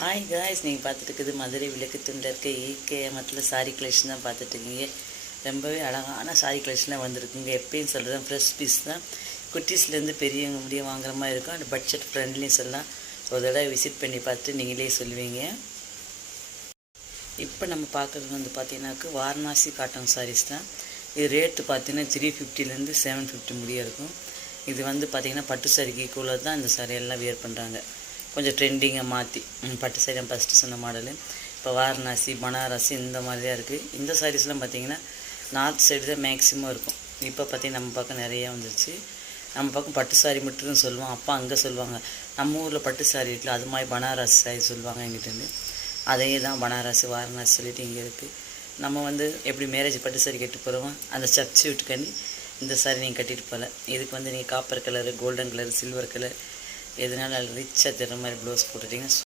Hi guys, நீங்கள் பார்த்துட்டு இருக்குது மதுரை விளக்கு துண்டில் இருக்க ஈகேஎம்எத்தில் சாரி கலெக்ஷன் தான் பார்த்துட்ருக்கீங்க. ரொம்பவே அழகான சாரி கலெக்ஷனாக வந்திருக்குங்க. எப்பயும் சொல்கிறேன், ஃப்ரெஷ் பீஸ் தான். குட்டீஸ்லேருந்து பெரியவங்க முடிய வாங்குற மாதிரி இருக்கும். அந்த பட்ஜெட் ஃப்ரெண்ட்லிஸ் எல்லாம் ஒரு தடவை விசிட் பண்ணி பார்த்துட்டு நீங்களே சொல்லுவீங்க. இப்போ நம்ம பார்க்குறது வந்து பார்த்தீங்கன்னாக்கு வாரணாசி காட்டன் சாரீஸ் தான். இது ரேட்டு பார்த்தீங்கன்னா 350லேருந்து 750 முடிய இருக்கும். இது வந்து பார்த்திங்கன்னா பட்டு சாரிக்கு ஈக்குவலாக தான் இந்த சாரியெல்லாம் வியர் பண்ணுறாங்க. கொஞ்சம் ட்ரெண்டிங்காக மாற்றி பட்டு சாரி நான் ஃபஸ்ட்டு சொன்ன மாடலு. இப்போ வாரணாசி, பனாரசி இந்த மாதிரி தான் இருக்குது. இந்த சாரீஸ்லாம் பார்த்திங்கன்னா நார்த் சைடு தான் மேக்ஸிமம் இருக்கும். இப்போ பார்த்திங்கன்னா நம்ம பக்கம் நிறையா வந்துருச்சு. நம்ம பக்கம் பட்டு சாரி மட்டும் சொல்லுவோம். அப்பா அங்கே சொல்லுவாங்க, நம்ம ஊரில் பட்டு சாரி இருக்குல்ல, அது மாதிரி பனாரசி சாரி சொல்லுவாங்க எங்கிட்டேருந்து. அதே தான் பனாரசி, வாரணாசி சொல்லிட்டு இங்கே இருக்குது. நம்ம வந்து எப்படி மேரேஜ் பட்டு சாரி கட்டி போகிறோமோ அந்த சப்ஸ்டியூட்டுக்காண்டி இந்த சாரி நீங்கள் கட்டிட்டு போகல. இதுக்கு வந்து நீங்கள் copper colour, golden colour, silver colour எதனால ரிச்சாக தர்ற மாதிரி ப்ளவுஸ் போட்டுட்டிங்கன்னா